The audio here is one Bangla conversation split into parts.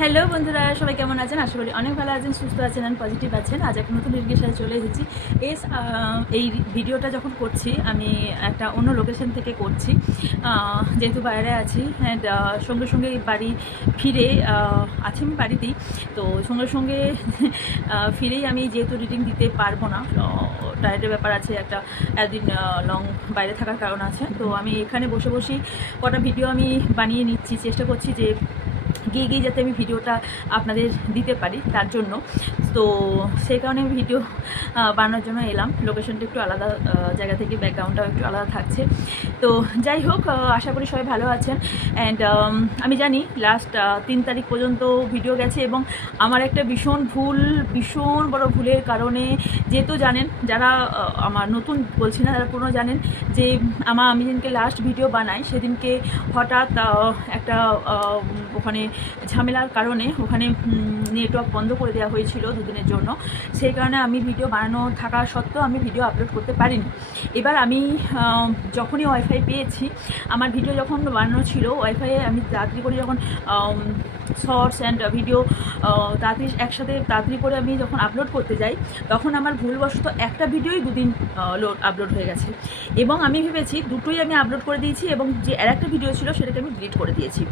হ্যালো বন্ধুরা, সবাই কেমন আছেন? আশা করি অনেক ভালো আছেন, সুস্থ আছেন আর পজিটিভ আছেন। আজ একটা নতুন রিডিংয়ের সাথে চলে এসেছি। এই ভিডিওটা যখন করছি আমি একটা অন্য লোকেশন থেকে করছি, যেহেতু বাইরে আছি অ্যান্ড সঙ্গে সঙ্গে বাড়ি ফিরে আছি আমি বাড়িতেই। তো সঙ্গে সঙ্গে ফিরেই আমি যেহেতু রিডিং দিতে পারবো না, টায়ার্ডের ব্যাপার আছে, একটা একদিন লং বাইরে থাকার কারণ আছে। তো আমি এখানে বসে বসেই কটা ভিডিও আমি বানিয়ে নিচ্ছি, চেষ্টা করছি যে গিয়ে যাতে আমি ভিডিওটা আপনাদের দিতে পারি তার জন্য। তো সেই কারণে আমি ভিডিও বানানোর জন্য এলাম। লোকেশনটা একটু আলাদা জায়গা থেকে, ব্যাকগ্রাউন্ডটাও একটু আলাদা থাকছে। তো যাই হোক, আশা করি সবাই ভালো আছেন। অ্যান্ড আমি জানি লাস্ট 3 তারিখ পর্যন্ত ভিডিও গেছে এবং আমার একটা ভীষণ বড় ভুলের কারণে, যেহেতু জানেন যারা আমার নতুন বলছি না, যারা পুরনো জানেন যে আমি যেদিনকে লাস্ট ভিডিও বানাই সেদিনকে হঠাৎ একটা ওখানে ঝামেলার কারণে ওখানে নেটওয়ার্ক বন্ধ করে দেওয়া হয়েছিল 2 দিনের জন্য। সেই কারণে আমি ভিডিও বানানো থাকা সত্ত্বেও আমি ভিডিও আপলোড করতে পারিনি। এবার আমি যখনই ওয়াইফাই পেয়েছি, আমার ভিডিও যখন বানানো ছিল ওয়াইফাইয়ে, আমি তাড়াতাড়ি করে যখন শর্টস অ্যান্ড ভিডিও তাড়াতাড়ি করে আমি যখন আপলোড করতে যাই, তখন আমার ভুলবশত একটা ভিডিওই 2 দিন আপলোড হয়ে গেছে। এবং আমি ভেবেছি দুটোই আমি আপলোড করে দিয়েছি এবং যে আরেকটা ভিডিও ছিল সেটাকে আমি ডিলিট করে দিয়েছি।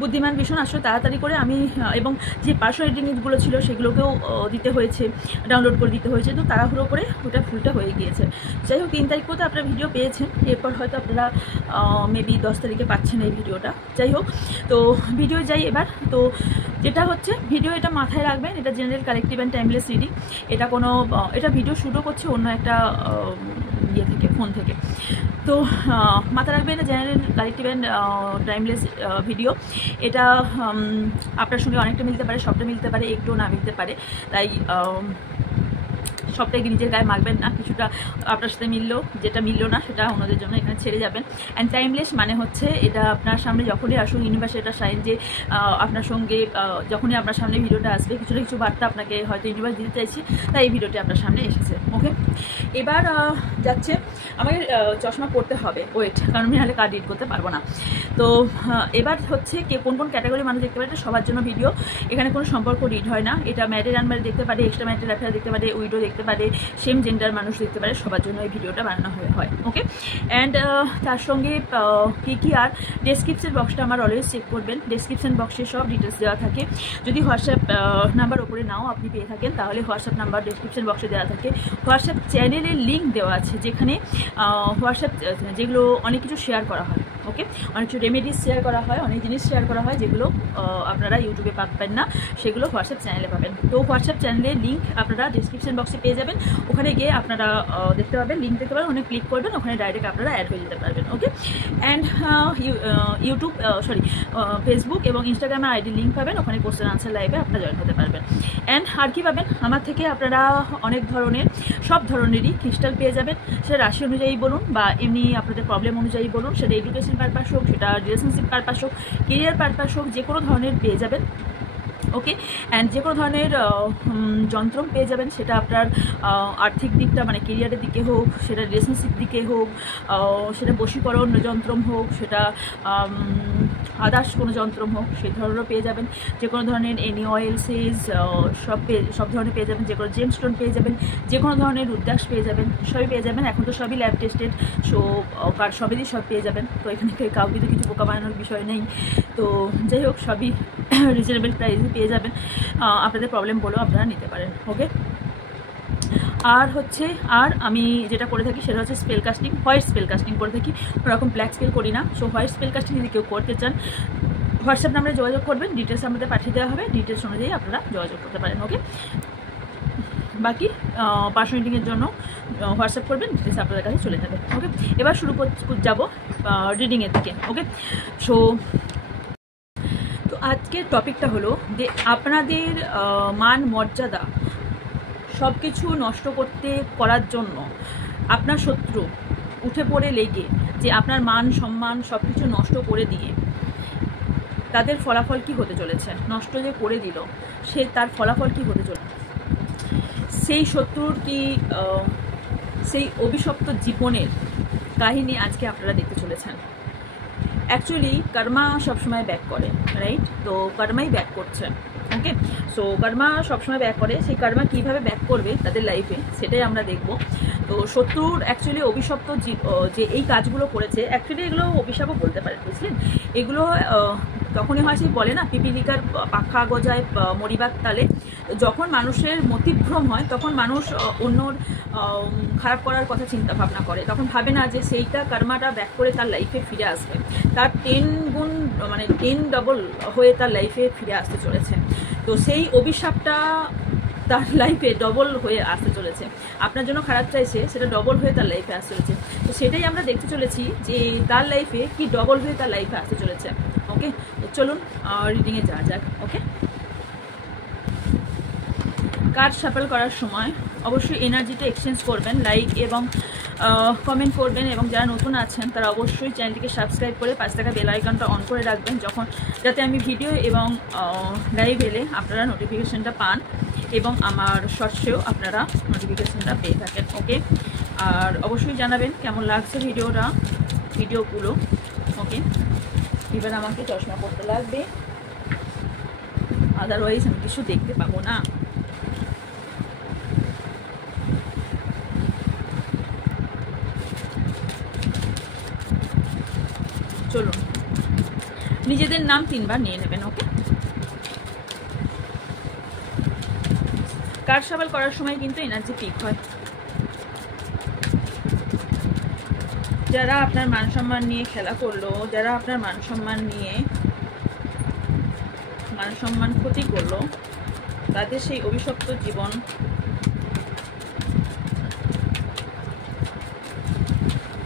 বুদ্ধিমান ভীষণ আসলে তাড়াতাড়ি করে আমি, এবং যে পার্সোনাল রিডিংগুলো ছিল সেগুলোকেও দিতে হয়েছে, ডাউনলোড করে দিতে হয়েছে। তো তাড়াহুড়ো করে ওটা ফুলটা হয়ে গিয়েছে। যাই হোক, 3 তারিখ পর্যন্ত আপনারা ভিডিও পেয়েছেন, এরপর হয়তো আপনারা মেবি 10 তারিখে পাচ্ছেন এই ভিডিওটা। যাই হোক, তো ভিডিও যাই এবার। তো যেটা হচ্ছে ভিডিও, এটা মাথায় রাখবেন, এটা general collective and timeless reading. এটা ভিডিও শুটও করছে অন্য একটা ইয়ে থেকে, ফোন থেকে। তো মাথায় রাখবেন, এটা general collective and timeless video. এটা আপনার সঙ্গে অনেকটা মিলতে পারে, সবটা মিলতে পারে, একটু না মিলতে পারে। তাই সবটাই নিজের গায়ে মাখবেন না। কিছুটা আপনার সাথে মিললো, যেটা মিললো না সেটা অন্যদের জন্য এখানে ছেড়ে যাবেন। অ্যান্ড টাইমলেস মানে হচ্ছে এটা আপনার সামনে যখনই আসুক, ইউনিভার্সে এটা সাইন যে আপনার সঙ্গে যখনই আপনার সামনে ভিডিওটা আসবে, কিছু বার্তা আপনাকে হয়তো ইউনিভার্স দিতে চাইছি, তাই এই ভিডিওটি আপনার সামনে এসেছে। ওকে, এবার যাচ্ছে, আমাকে চশমা পড়তে হবে, ওয়েট, কারণ আমি নাহলে কার্ড রিড করতে পারবো না। তো এবার হচ্ছে কোন ক্যাটাগরি মানুষ দেখতে পারে, এটা সবার জন্য ভিডিও। এখানে কোনো সম্পর্ক রিড হয় না। এটা ম্যারিড আনম্যারিড দেখতে পারে, এক্সট্রা ম্যারিটাল অ্যাফেয়ার দেখতে পারে, উইডো দেখতে পারে, সেম জেন্ডার মানুষ দেখতে পারে, সবার জন্য এই ভিডিওটা বানানো হয়। ওকে, অ্যান্ড তার সঙ্গে কি আর ডেসক্রিপশন বক্সটা আমার অলওয়েজ চেক করবেন। ডেসক্রিপশন বক্সে সব ডিটেলস দেওয়া থাকে। যদি হোয়াটসঅ্যাপ নাম্বার ওপরে নাও আপনি পেয়ে থাকেন, তাহলে হোয়াটসঅ্যাপ নাম্বার ডেসক্রিপশন বক্সে দেওয়া থাকে। হোয়াটসঅ্যাপ চ্যানেলের লিঙ্ক দেওয়া আছে, যেখানে হোয়াটসঅ্যাপ যেগুলো অনেক কিছু শেয়ার করা হয়। ওকে, অনেক কিছু রেমেডিস শেয়ার করা হয়, অনেক জিনিস শেয়ার করা হয়, যেগুলো আপনারা ইউটিউবে পাবেন না, সেগুলো হোয়াটসঅ্যাপ চ্যানেলে পাবেন। তো হোয়াটসঅ্যাপ চ্যানেলের লিঙ্ক আপনারা ডিসক্রিপশন বক্সে পেয়ে যাবেন। ওখানে গিয়ে আপনারা দেখতে পাবেন, লিঙ্ক দেখতে পাবেন, ওখানে ক্লিক করবেন, ওখানে ডাইরেক্ট আপনারা অ্যাড হয়ে যেতে পারবেন। ওকে, অ্যান্ড ফেসবুক এবং ইনস্টাগ্রামে আইডি লিঙ্ক পাবেন, ওখানে কোশ্চেন আনসার লাইভে আপনারা জয়েন হতে পারবেন। অ্যান্ড আর কি পাবেন, আমার থেকে আপনারা অনেক ধরনের, সব ধরনেরই ক্রিস্টাল পেয়ে যাবেন। সেটা রাশি অনুযায়ী বলুন বা এমনি আপনাদের প্রবলেম অনুযায়ী বলুন, সেটা এডুকেশন পারপাস হোক, সেটা রিলেশনশিপ পারপাস হোক, কেরিয়ার পারপাস হোক, যে কোনো ধরনের পেয়ে যাবেন। ওকে, অ্যান্ড যে কোনো ধরনের যন্ত্রম পেয়ে যাবেন, সেটা আপনার আর্থিক দিকটা মানে কেরিয়ারের দিকে হোক, সেটা রিলেশনশিপ দিকে হোক, সেটা বশীকরণ যন্ত্রম হোক, সেটা আদার্স কোনো যন্ত্রম হোক, সেই ধরনেরও পেয়ে যাবেন। যে কোনো ধরনের এনি অয়েল সেজ সব ধরনের পেয়ে যাবেন। যে কোনো জেম স্টোন পেয়ে যাবেন, যে কোনো ধরনের রুদ্রাক্ষ পেয়ে যাবেন, সবই পেয়ে যাবেন। এখন তো সবই ল্যাব টেস্টেড, সবেরই সব পেয়ে যাবেন। তো এখানে কাউকে তো কিছু বোকা বানানোর বিষয় নেই। তো যাই হোক, সবই রিজনেবল প্রাইসে পেয়ে যাবেন। আপনাদের প্রবলেম বলেও আপনারা নিতে পারেন। ওকে, আর আমি যেটা করে থাকি সেটা হচ্ছে spell casting, white spell casting করে থাকি, ওরকম ব্ল্যাক স্পেল করি না। সো হোয়াইট স্পেল কাস্টিং যদি কেউ করতে চান, হোয়াটসঅ্যাপ নাম্বারে যোগাযোগ করবেন, ডিটেলস আমাদের পাঠিয়ে দেওয়া হবে, ডিটেলস অনুযায়ী আপনারা যোগাযোগ করতে পারেন। ওকে, বাকি পার্সোনাল রিডিংয়ের জন্য হোয়াটসঅ্যাপ করবেন, ডিটেলস আপনাদের কাছে চলে যাবে। ওকে, এবার শুরু যাব রিডিংয়ের দিকে। ওকে, সো আজকের টপিকটা হলো যে আপনাদের মান মর্যাদা সব কিছু নষ্ট করার জন্য আপনার শত্রু উঠে পড়ে লেগে, যে আপনার মান সম্মান সব কিছু নষ্ট করে দিয়ে তাদের ফলাফল কি হতে চলেছে, নষ্ট যে করে দিল তার ফলাফল কি হতে চলেছে, সেই শত্রুর কি সেই অভিশপ্ত জীবনের কাহিনী আজকে আপনারা দেখতে চলেছেন। অ্যাকচুয়ালি কর্মা সবসময় ব্যাক করে, রাইট? তো কর্মাই ব্যাক করছে, ওকে? সো কর্মা সবসময় ব্যাক করে, সেই কর্মা কীভাবে ব্যাক করবে তাদের লাইফে সেটাই আমরা দেখব। তো শত্রুর অ্যাকচুয়ালি অভিশপ্ত যে এই কাজগুলো করেছে, অ্যাকচুয়ালি এগুলো অভিশাপও বলতে পারেন, বুঝলেন? এগুলো তখনই হয়, সেই বলে না পিপিলিকার পাখা গজায় মরিবার তালে। যখন মানুষের মতিভ্রম হয় তখন মানুষ অন্যর খারাপ করার কথা চিন্তা ভাবনা করে, তখন ভাবে না যে সেইটা কর্মাটা ব্যাক করে তার লাইফে ফিরে আসবে, তার 10 গুণ মানে 10 ডবল হয়ে তার লাইফে ফিরে আসতে চলেছে। তো সেই অভিশাপটা তার লাইফে ডবল হয়ে আসতে চলেছে। আপনার জন্য খারাপ চাইছে, সেটা ডবল হয়ে তার লাইফে আসতে চলেছে। তো সেটাই আমরা দেখতে চলেছি যে তার লাইফে কি ডবল হয়ে তার লাইফে আসতে চলেছে, ওকে? তো চলুন রিডিংয়ে যাওয়া যাক, ওকে? কার্ড শাফল করার সময় অবশ্যই এনার্জিটা এক্সচেঞ্জ করবেন, লাইক এবং কমেন্ট করবেন, এবং যারা নতুন আছেন তারা অবশ্যই চ্যানেলটিকে সাবস্ক্রাইব করে 5 টাকা বেল আইকনটা অন করে রাখবেন, যাতে আমি ভিডিও এবং লাইভ এলে আপনারা নোটিফিকেশানটা পান এবং আমার শর্টসেও আপনারা নোটিফিকেশানটা পেয়ে থাকেন, ওকে? আর অবশ্যই জানাবেন কেমন লাগছে ভিডিওগুলো, ওকে? এবার আমাকে চশমা করতে লাগবে, আদারওয়াইজ আমি কিছু দেখতে পাবো না। চলুন, নিজেদের নাম 3 বার নিয়ে নেবেন, ওকে? কার্ড শাফল করার সময় কিন্তু এনার্জি পিক হয়। যারা আপনার মান সম্মান নিয়ে খেলা করলো, যারা আপনার মান সম্মান ক্ষতি করলো, তাদের সেই অভিশপ্ত জীবন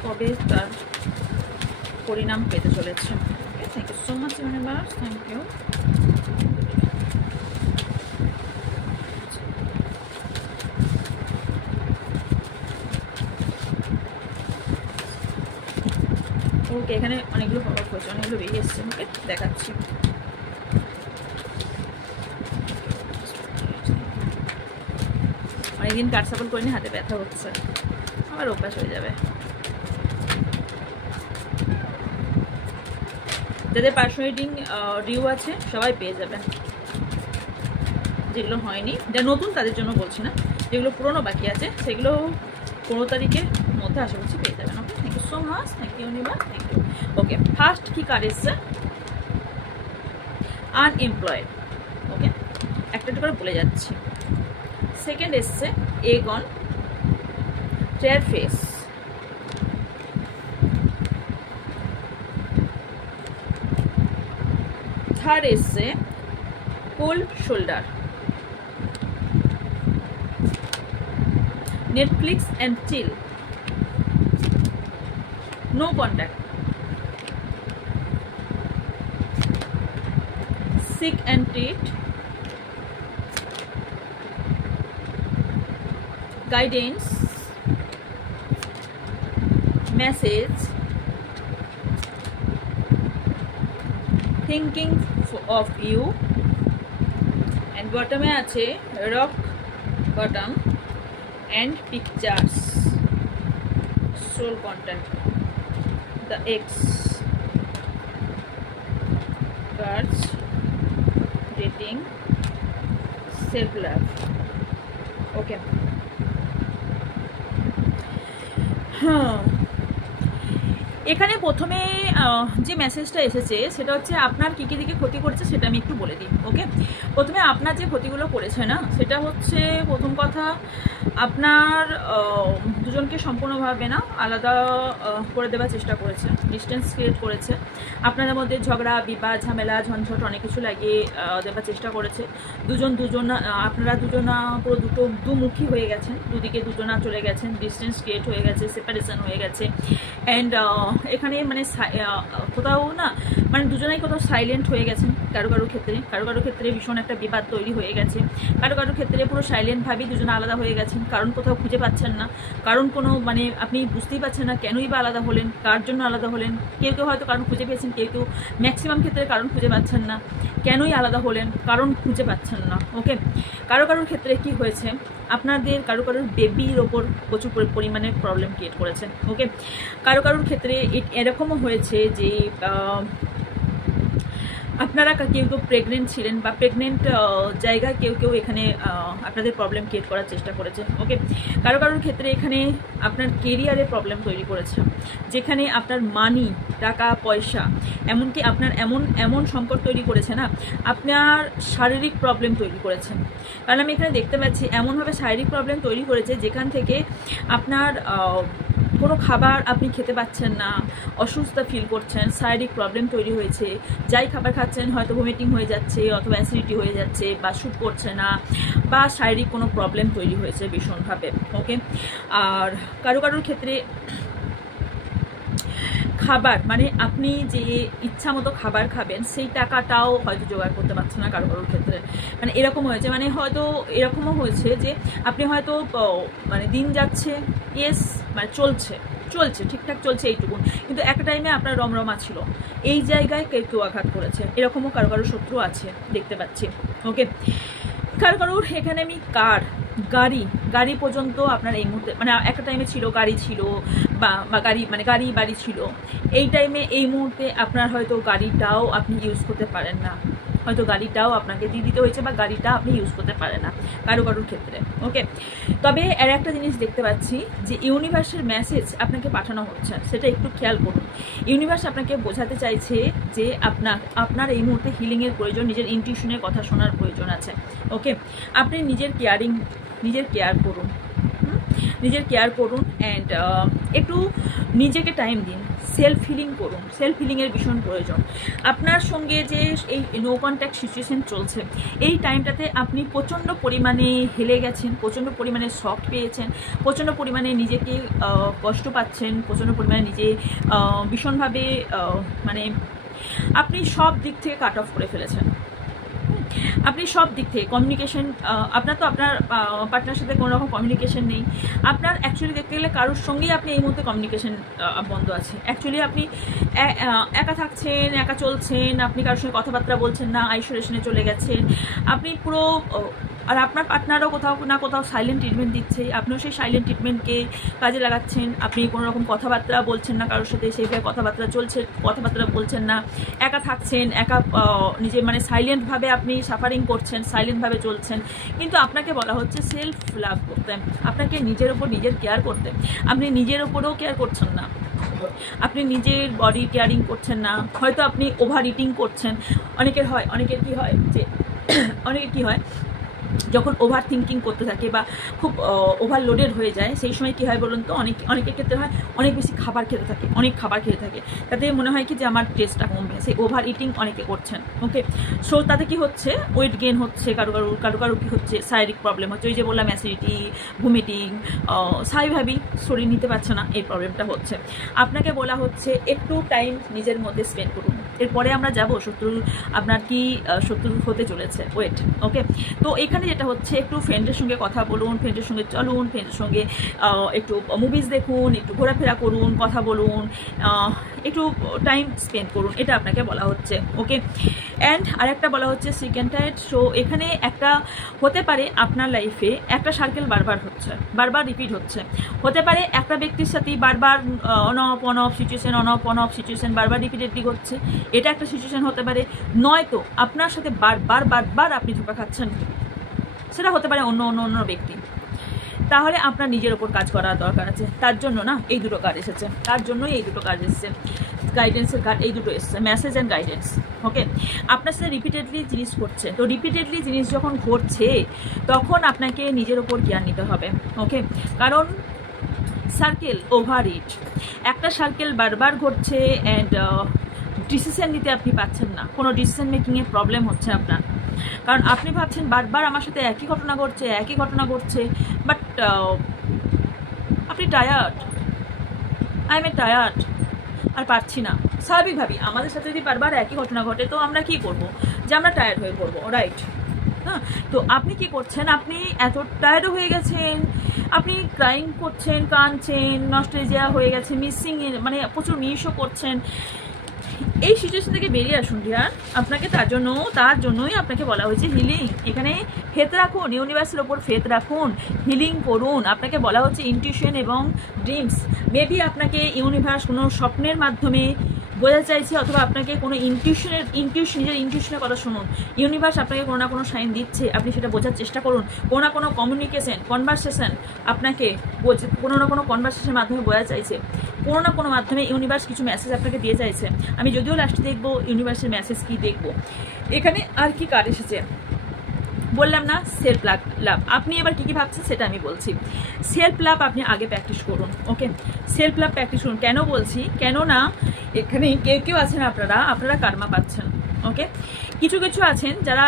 কবে তার পরিণাম পেতে চলেছে। Thank you so much universe, thank you. Okay, এখানে অনেকগুলো পপ আপ হয়েছে, অনেকগুলো বেরিয়ে এসছে, ওকে? দেখাচ্ছি। অনেকদিন কার্ড শাফল করিনি, হাতে ব্যথা হচ্ছে, আবার অভ্যাস হয়ে যাবে। যাদের পার্সোনাল রিডিং ডিউ আছে সবাই পেয়ে যাবেন, যেগুলো হয়নি, যা নতুন তাদের জন্য বলছি না, যেগুলো পুরনো বাকি আছে সেগুলো 15 তারিখের মধ্যে আশা করছি পেয়ে যাবেন, okay? Thank you so much, thank you universe, thank you. Okay, first কি কার্ড এসছে? Unemployed, okay? একটা করে বলে যাচ্ছি। সেকেন্ড এসছে এগন, ট্রেয়ার ফেস। থার্ড এসছে cold shoulder. Netflix and chill, no contact. Sick and treat, guidance, message, thinking of you, and bottom এ আছে rock bottom and pictures, soul content, the X cards, dating, self love, okay? এখানে প্রথমে যে মেসেজটা এসেছে সেটা হচ্ছে আপনার কী কী দিকে ক্ষতি করেছে সেটা আমি একটু বলে দিই, ওকে? প্রথমে আপনার যে ক্ষতিগুলো করেছে না, সেটা হচ্ছে প্রথম কথা আপনার দুজনকে সম্পূর্ণভাবে না আলাদা করে দেওয়ার চেষ্টা করেছে, ডিস্টেন্স ক্রিয়েট করেছে, আপনাদের মধ্যে ঝগড়া বিবাদ ঝামেলা ঝঞ্ঝট অনেক কিছু লাগিয়ে দেওয়ার চেষ্টা করেছে। আপনারা দুজনা পুরো দুমুখী হয়ে গেছেন, দুদিকে দুজনা চলে গেছেন, ডিস্টেন্স ক্রিয়েট হয়ে গেছে, সেপারেশন হয়ে গেছে। অ্যান্ড এখানে মানে কোথাও না মানে দুজনেই কোথাও সাইলেন্ট হয়ে গেছেন, কারো ক্ষেত্রে ভীষণ একটা বিবাদ তৈরি হয়ে গেছে, কারো ক্ষেত্রে পুরো সাইলেন্টভাবেই দুজনে আলাদা হয়ে গেছে। গেছেন, কারণ কোথাও খুঁজে পাচ্ছেন না, কারণ কোনো মানে আপনি বুঝতেই পারছেন না কেনই বা আলাদা হলেন, কার জন্য আলাদা হলেন। কেউ কেউ হয়তো কারণ খুঁজে পেয়েছেন, কেউ কেউ ম্যাক্সিমাম ক্ষেত্রে কারণ খুঁজে পাচ্ছেন না, কেনই আলাদা হলেন কারণ খুঁজে পাচ্ছেন না। ওকে, কারোর ক্ষেত্রে কি হয়েছে, আপনাদের কারোর বেবির ওপর প্রচুর পরিমাণে প্রবলেম ক্রিয়েট করেছে। ওকে, কারোর ক্ষেত্রে এরকমও হয়েছে যে আপনারা কেউ কেউ প্রেগনেন্ট ছিলেন বা প্রেগনেন্ট জায়গায় কেউ কেউ এখানে আপনাদের প্রবলেম ক্রিয়েট করার চেষ্টা করেছে। ওকে, কারোর ক্ষেত্রে এখানে আপনার কেরিয়ারে প্রবলেম তৈরি করেছে, যেখানে আপনার মানি, টাকা পয়সা, এমনকি আপনার এমন সংকট তৈরি করেছে না, আপনার শারীরিক প্রবলেম তৈরি করেছে। কারণ আমি এখানে দেখতে পাচ্ছি এমনভাবে শারীরিক প্রবলেম তৈরি করেছে যেখান থেকে আপনার কোনো খাবার আপনি খেতে পাচ্ছেন না, অসুস্থতা ফিল করছেন, শারীরিক প্রবলেম তৈরি হয়েছে। যাই খাবার খাচ্ছেন হয়তো ভমিটিং হয়ে যাচ্ছে, অথবা অ্যাসিডিটি হয়ে যাচ্ছে, বা স্যুট করছে না, বা শারীরিক কোনো প্রবলেম তৈরি হয়েছে ভীষণভাবে। ওকে, আর কারোর ক্ষেত্রে খাবার মানে আপনি যে ইচ্ছা মতো খাবার খাবেন সেই টাকাটাও হয়তো জোগাড় করতে পারছেন না কারোর ক্ষেত্রে। মানে এরকম হয়েছে, মানে হয়তো এরকমও হয়েছে যে আপনি হয়তো মানে দিন যাচ্ছে, ইয়েস মানে চলছে ঠিকঠাক চলছে এইটুকু, কিন্তু একটা টাইমে আপনার রমরমা ছিল, এই জায়গায় কেউ আঘাত করেছে। এরকমও কারো শত্রু আছে দেখতে পাচ্ছি। ওকে, কারোর এখানে আমি গাড়ি পর্যন্ত আপনার এই মুহূর্তে মানে একটা টাইমে ছিল, গাড়ি ছিল বা গাড়ি মানে বাড়ি ছিল, এই টাইমে এই মুহূর্তে আপনার হয়তো গাড়িটাও আপনি ইউজ করতে পারেন না, হয়তো গাড়িটাও আপনাকে দিয়ে দিতে হয়েছে, বা গাড়িটা আপনি ইউজ করতে পারেন না কারোর ক্ষেত্রে। ওকে, তবে এর একটা জিনিস দেখতে পাচ্ছি যে ইউনিভার্সের মেসেজ আপনাকে পাঠানো হচ্ছে, সেটা একটু খেয়াল করুন। ইউনিভার্স আপনাকে বোঝাতে চাইছে যে আপনার এই মুহূর্তে হিলিংয়ের প্রয়োজন, নিজের ইনটিউশনের কথা শোনার প্রয়োজন আছে। ওকে, আপনি নিজের কেয়ার করুন অ্যান্ড একটু নিজেকে টাইম দিন, সেলফ হিলিং করুন। সেলফ হিলিংয়ের ভীষণ প্রয়োজন। আপনার সঙ্গে যে এই নো কন্ট্যাক্ট সিচুয়েশন চলছে, এই টাইমটাতে আপনি প্রচণ্ড পরিমাণে হেলে গেছেন, প্রচণ্ড পরিমাণে শক পেয়েছেন, প্রচণ্ড পরিমাণে নিজেকে কষ্ট পাচ্ছেন, প্রচণ্ড পরিমাণে নিজে ভীষণভাবে মানে আপনি সব দিক থেকে কাট অফ করে ফেলেছেন। আপনি সব দিক থেকে কমিউনিকেশন, আপনার তো আপনার পার্টনারের সাথে কোনো রকম কমিউনিকেশন নেই। আপনার অ্যাকচুয়ালি দেখতে গেলে কারোর সঙ্গেই আপনি এই মুহূর্তে কমিউনিকেশন বন্ধ আছে। অ্যাকচুয়ালি আপনি একা থাকছেন, একা চলছেন, আপনি কারোর সঙ্গে কথাবার্তা বলছেন না, আইসোলেশনে চলে গেছেন আপনি পুরো। আর আপনার পার্টনারও কোথাও না কোথাও সাইলেন্ট ট্রিটমেন্ট দিচ্ছে, আপনিও সেই সাইলেন্ট ট্রিটমেন্টকে কাজে লাগাচ্ছেন। আপনি কোনো রকম কথাবার্তা বলছেন না কারোর সাথে, সেইভাবে কথাবার্তা বলছেন না, একা থাকছেন, একা নিজে মানে সাইলেন্টভাবে আপনি সাফারিং করছেন, সাইলেন্টভাবে চলছেন। কিন্তু আপনাকে বলা হচ্ছে সেলফ লাভ করতে, আপনাকে নিজের ওপর নিজের কেয়ার করতে। আপনি নিজের ওপরেও কেয়ার করছেন না, আপনি নিজের বডি কেয়ারিং করছেন না, হয়তো আপনি ওভার ইটিং করছেন। অনেকের কি হয় যখন ওভার থিঙ্কিং করতে থাকে বা খুব ওভারলোডেড হয়ে যায়, সেই সময় কী হয় বলুন তো, অনেকের ক্ষেত্রে হয় অনেক বেশি খাবার খেতে থাকে, তাতে মনে হয় কি যে আমার টেস্টটা কমবে, সেই ওভার ইটিং অনেকে করছেন। ওকে, সো তাতে কি হচ্ছে, ওয়েট গেইন হচ্ছে, কারো কি হচ্ছে, শারীরিক প্রবলেম হচ্ছে, ওই যে বললাম অ্যাসিডিটি, ভমিটিং, স্বাভাবিকভাবেই শরীর নিতে পারছে না, এই প্রবলেমটা হচ্ছে। আপনাকে বলা হচ্ছে একটু টাইম নিজের মধ্যে স্পেন্ড করুন। এরপরে আমরা যাব আপনার কি শত্রু হতে চলেছে, ওয়েট। ওকে, তো এখানে যেটা হচ্ছে একটু ফ্রেন্ডের সঙ্গে কথা বলুন, ফ্রেন্ডের সঙ্গে চলুন, ফ্রেন্ডের সঙ্গে একটু মুভিজ দেখুন, একটু ঘোরাফেরা করুন, কথা বলুন, একটু টাইম স্পেন্ড করুন, এটা আপনাকে বলা হচ্ছে। ওকে, অ্যান্ড আরেকটা বলা হচ্ছে সেকেন্ড টাইড। সো এখানে একটা হতে পারে আপনার লাইফে একটা সার্কেল বারবার রিপিট হচ্ছে, হতে পারে একটা ব্যক্তির সাথেই বারবার অন অফ সিচুয়েশন বারবার রিপিটেডলি হচ্ছে, এটা একটা সিচুয়েশন হতে পারে। নয়তো আপনার সাথে বারবার আপনি ধোঁকা খাচ্ছেন, সেটা হতে পারে অন্য ব্যক্তি। তাহলে আপনার নিজের ওপর কাজ করার দরকার আছে। তার জন্য না এই দুটো কার্ড এসেছে, গাইডেন্সের কার্ড এই দুটো এসেছে, মেসেজ অ্যান্ড গাইডেন্স। ওকে, আপনার সাথে রিপিটেডলি জিনিস ঘটছে, তো রিপিটেডলি জিনিস যখন ঘটছে তখন আপনাকে নিজের ওপর কেয়ার নিতে হবে। ওকে, কারণ সার্কেল ওভার ইট, একটা সার্কেল বারবার ঘটছে অ্যান্ড ডিসিশন নিতে আপনি পাচ্ছেন না, কোনো ডিসিশন মেকিংয়ে প্রবলেম হচ্ছে আপনার। কারণ আপনি ভাবছেন বারবার আমার সাথে একই ঘটনা ঘটছে, বাট আপনি টায়ার্ড, আর পারছি না। স্বাভাবিকভাবেই আমাদের সাথে যদি বারবার একই ঘটনা ঘটে তো আমরা কি করব, যে আমরা টায়ার্ড হয়ে পড়বো, রাইট? হ্যাঁ, তো আপনি কি করছেন, আপনি এত টায়ার্ড হয়ে গেছেন, আপনি ক্রাইং করছেন, কাঁদছেন, নস্টালজিয়া হয়ে গেছে, মিসিং মানে প্রচুর মিসও করছেন। এই সিচুয়েশন থেকে বেরিয়ে আসুন ডিয়ার। আপনাকে তার জন্যই আপনাকে বলা হয়েছে হিলিং। এখানে ফেথ রাখুন, ইউনিভার্সের ওপর ফেথ রাখুন, হিলিং করুন। আপনাকে বলা হচ্ছে ইনটিউশন এবং ড্রিমস। মেবি আপনাকে ইউনিভার্স কোনো স্বপ্নের মাধ্যমে বোঝা চাইছে, অথবা আপনাকে কোনো নিজের ইনটিউশনের কথা শুনুন। ইউনিভার্স আপনাকে কোনো না কোনো সাইন দিচ্ছে, আপনি সেটা বোঝার চেষ্টা করুন। কোনো না কোনো কনভারসেশন আপনাকে কোনো না কোনো কনভারসেশনের মাধ্যমে বোঝা চাইছে, কোনো না কোনো মাধ্যমে ইউনিভার্স কিছু মেসেজ আপনাকে দিয়ে চাইছে। আমি যদিও লাস্টে দেখবো ইউনিভার্সের মেসেজ কি দেখবো। এখানে আর কি কার্ড এসেছে বললাম না, সেলফ লাভ। আপনি এবার কি কি ভাবছেন সেটা আমি বলছি। সেলফ লাভ আপনি আগে প্র্যাকটিস করুন। ওকে, সেলফ লাভ প্র্যাকটিস করুন। কেন বলছি, কেন না এখানে কেউ আছেন আপনারা কার্মা পাচ্ছেন। ওকে, কিছু আছেন যারা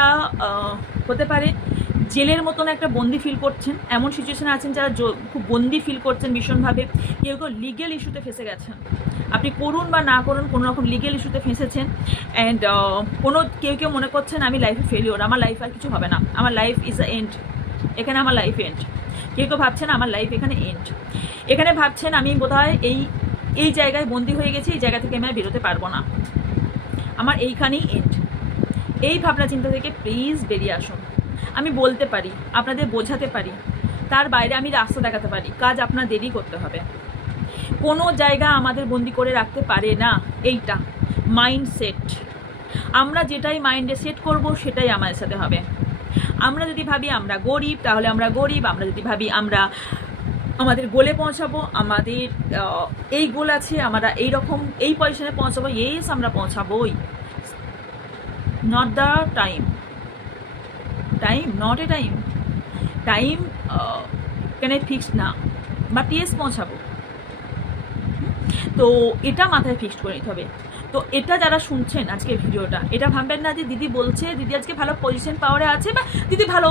হতে পারে জেলের মতন একটা বন্দি ফিল করছেন, এমন সিচুয়েশনে আছেন যারা খুব বন্দি ফিল করছেন ভীষণভাবে। কেউ লিগেল ইস্যুতে ফেসে গেছেন, আপনি করুন বা না করুন কোনো রকম লিগেল ইস্যুতে ফেঁসেছেন। অ্যান্ড কেউ মনে করছেন আমি লাইফে ফেলিওর, আমার লাইফ আর কিছু হবে না, আমার লাইফ ইজ আ এন্ড, এখানে আমার লাইফ এন্ড। কেউ ভাবছেন আমার লাইফ এখানে এন্ড, এখানে ভাবছেন আমি বোধহয় এই জায়গায় বন্দি হয়ে গেছি, এই জায়গা থেকে আমি আর বেরোতে পারবো না, আমার এইখানেই এন্ড। এই ভাবনা চিন্তা থেকে প্লিজ বেরিয়ে আসুন। আমি বলতে পারি, আপনাদের বোঝাতে পারি, তার বাইরে আমি রাস্তা দেখাতে পারি, কাজ আপনাদেরই করতে হবে। কোনো জায়গা আমাদের বন্দি করে রাখতে পারে না। এইটা মাইন্ডসেট, আমরা যেটাই মাইন্ডে সেট করব সেটাই আমাদের সাথে হবে। আমরা যদি ভাবি আমরা গরিব, তাহলে আমরা গরিব। আমরা যদি ভাবি আমরা আমাদের গোলে পৌঁছাবো, আমাদের এই গোল আছে, আমরা এইরকম এই পজিশনে পৌঁছাবো, ইয়েস আমরা পৌঁছাবোই। Not the time not a time এখানে ফিক্সড না, বাট ইয়েস পৌঁছাবো। তো এটা মাথায় ফিক্সড করে নিতে হবে। তো এটা যারা শুনছেন আজকের ভিডিওটা, এটা ভাববেন না যে দিদি বলছে দিদি আজকে ভালো পজিশন পাওয়ারে আছে, বা দিদি ভালো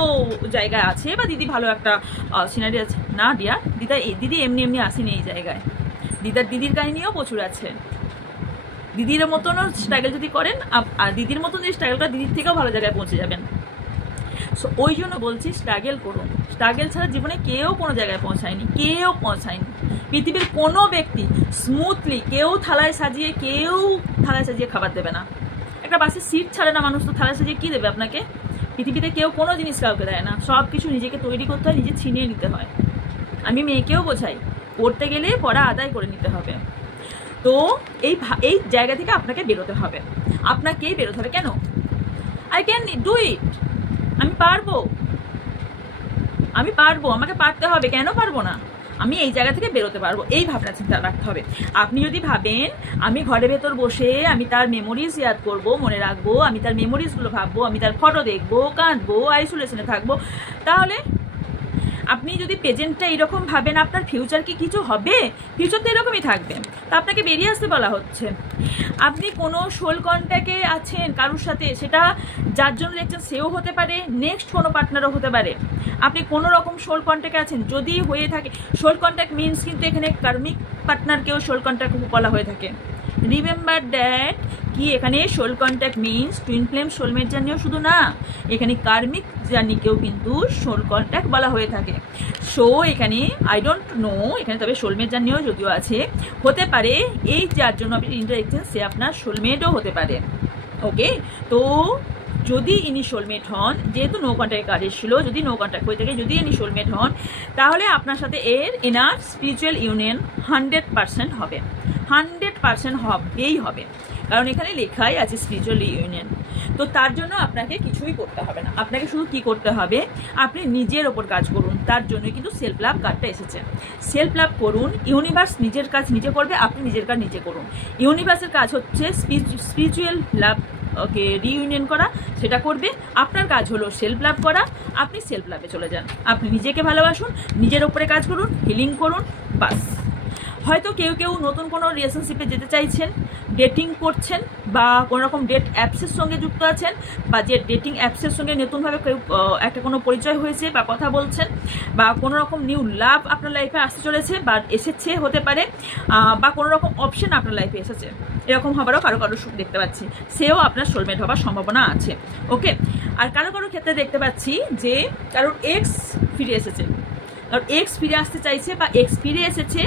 জায়গায় আছে, বা দিদি ভালো একটা সিনারি আছে। না ডিয়ার, দিদি এমনি আসেনি এই জায়গায়। দিদির কাহিনিও প্রচুর আছে। দিদির মতনও স্ট্রাগল যদি করেন, আর দিদির মতন যে স্ট্রাগলটা, দিদির থেকেও ভালো জায়গায় পৌঁছে যাবেন। সো ওই জন্য বলছি স্ট্রাগল করুন। স্ট্রাগল ছাড়া জীবনে কেউ কোনো জায়গায় পৌঁছায়নি। পৃথিবীর কোনো ব্যক্তি স্মুথলি কেউ থালায় সাজিয়ে খাবার দেবে না। একটা বাসে সিট ছাড়ে না মানুষ, তো থালায় সাজিয়ে কি দেবে আপনাকে? পৃথিবীতে কেউ কোনো জিনিস কাউকে দেয় না, সব কিছু নিজেকে তৈরি করতে হয়, নিজে ছিনিয়ে নিতে হয়। আমি মেয়েকেও বোঝাই, পড়তে গেলে পড়া আদায় করে নিতে হবে। তো এই জায়গা থেকে আপনাকে বেরোতে হবে, আপনাকেই বেরোতে হবে। কেন? আই ক্যান ডু ইট, আমি পারবো, আমাকে পারতে হবে। কেন পারবো না? আমি এই জায়গা থেকে বেরোতে পারবো, এই ভাবনা চিন্তা রাখতে হবে। আপনি যদি ভাবেন আমি ঘরের ভেতর বসে আমি তার মেমোরিজ ইয়াদ করবো, মনে রাখবো, আমি তার মেমোরিজগুলো ভাববো, আমি তার ফটো দেখবো, কাঁদবো, আইসোলেশনে থাকবো, তাহলে আপনি যদি প্রেজেন্টটা এরকম ভাবেন, আপনার ফিউচার কি কিছু হবে? ফিউচার তো এরকমই থাকবে। তা আপনাকে বেরিয়ে আসতে বলা হচ্ছে। আপনি কোনো সোল কন্ট্যাক্টে আছেন কারোর সাথে, সেটা যার জন্য দেখছেন সেও হতে পারে, নেক্সট কোনো পার্টনারও হতে পারে। আপনি কোনো রকম সোল কন্ট্যাক্টে আছেন, যদি হয়ে থাকে, সোল কন্ট্যাক্ট মিনস কিন্তু এখানে কার্মিক পার্টনারকেও সোল কন্ট্যাক্ট বলা হয়ে থাকে। রিমেম্বার দ্যাট কি এখানে soul contact means twin flame soulmate জার্নিও শুধু না, এখানে কার্মিক জার্নিকেও কিন্তু সোল কন্ট্যাক্ট বলা হয়ে থাকে। সো এখানে আই ডোন্ট নো, এখানে তবে সোলমেট জার্নিও যদিও আছে, হতে পারে এই যার জন্য আপনি ইন্টারেকশন সে আপনার সোলমেটও হতে পারে। ওকে, তো যদি ইনি সোলমেট হন, যেহেতু নো কন্ট্যাক্ট কার্ড এসেছিল, যদি নো কন্ট্যাক্ট হয়ে থাকে, যদি ইনি সোলমেট হন, তাহলে আপনার সাথে এর এনার স্পিরিচুয়াল ইউনিয়ন 100% হবে, 100% হবেই হবে। কারণ এখানে লেখাই আছে স্পিরিচুয়াল ইউনিয়ন। তো তার জন্য আপনাকে কিছুই করতে হবে না, আপনাকে শুধু কি করতে হবে, আপনি নিজের ওপর কাজ করুন। তার জন্য কিন্তু সেলফ লাভ কার্ডটা এসেছে। সেলফ লাভ করুন, ইউনিভার্স নিজের কাজ নিজে করবে, আপনি নিজের কাজ নিজে করুন। ইউনিভার্সের কাজ হচ্ছে স্পিরিচুয়াল লাভ ওকে রিইউনিয়ন করা, সেটা করবে। আপনার কাজ হলো সেলফ লাভ করা, আপনি সেলফ লাভে চলে যান। আপনি নিজেকে ভালোবাসুন, নিজের ওপরে কাজ করুন, হিলিং করুন, বাস। হয়তো কেউ নতুন কোনো রিলেশনশিপে যেতে চাইছেন, ডেটিং করছেন, বা কোনো রকম ডেট অ্যাপসের সঙ্গে যুক্ত আছেন, বা যে ডেটিং অ্যাপসের সঙ্গে নতুনভাবে কেউ একটা কোনো পরিচয় হয়েছে বা কথা বলছেন, বা কোনো রকম নিউ লাভ আপনার লাইফে আসতে চলেছে বা এসেছে হতে পারে, বা কোনো রকম অপশন আপনার লাইফে এসেছে, এরকম হবারও কারো কারো দেখতে পাচ্ছি, সেও আপনার সোলমেট হবার সম্ভাবনা আছে। ওকে, আর কারো কারো ক্ষেত্রে দেখতে পাচ্ছি যে কারোর এক্স ফিরে এসেছে, আর এক্স ফিরে আসতে চাইছে বা এক্স ফিরে এসেছে,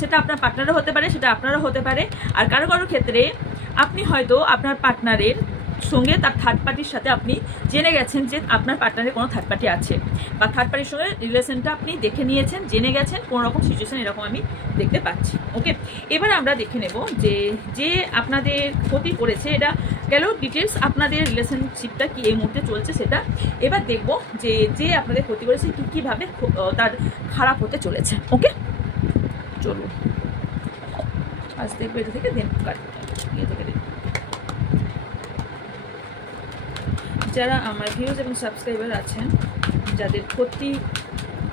সেটা আপনার পার্টনারও হতে পারে, সেটা আপনারও হতে পারে। আর কারো কারো ক্ষেত্রে আপনি হয়তো আপনার পার্টনারের সঙ্গে তার থার্ড পার্টির সাথে আপনি জেনে গেছেন যে আপনার পার্টনারের কোনো থার্ড পার্টি আছে, বা থার্ড পার্টির সঙ্গে রিলেশনটা আপনি দেখে নিয়েছেন, জেনে গেছেন, কোনো রকম সিচুয়েশন এরকম আমি দেখতে পাচ্ছি। ওকে, এবার আমরা দেখে নেব যে যে আপনাদের ক্ষতি করেছে, এটা গেল ডিটেলস আপনাদের রিলেশনশিপটা কি এই মুহূর্তে চলছে সেটা। এবার দেখব যে যে আপনাদের ক্ষতি করেছে কীভাবে তার খারাপ হতে চলেছে। ওকে, চলুন আজ দেখবো এটা থেকে দেন ইয়ে থেকে দেন। যারা আমার ভিউজ এবং সাবস্ক্রাইবার আছেন, যাদের ক্ষতি,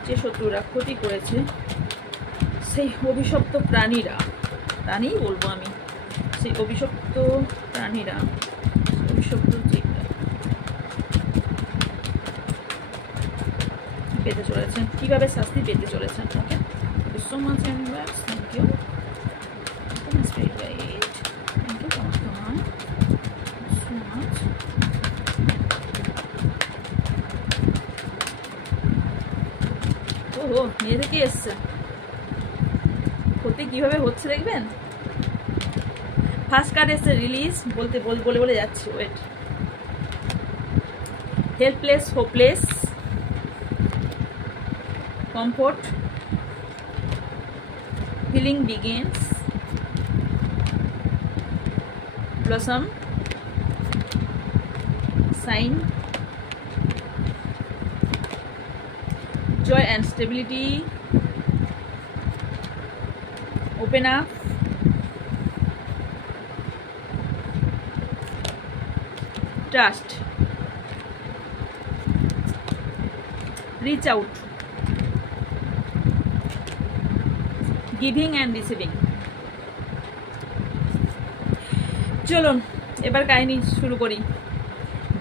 যে শত্রুরা ক্ষতি করেছে, সেই অভিশপ্ত প্রাণীরা, প্রাণী বলবো আমি, সেই অভিশপ্ত প্রাণীরা, অভিশপ্ত জীবরা পেতে চলেছেন, কীভাবে শাস্তি পেতে চলেছেন। Okay, so much anyways, thank you, thank you so much. ও নিজে থেকে এসছে, ক্ষতি কিভাবে হচ্ছে দেখবেন। ফার্স্ট কার্ড এসছে রিলিজ, বলে বলে যাচ্ছি, wait. Helpless, hopeless, comfort, healing begins, blossom, sign, joy and stability, open up, trust, reach out, giving and receiving। চলুন এবার কাহিনী শুরু করি।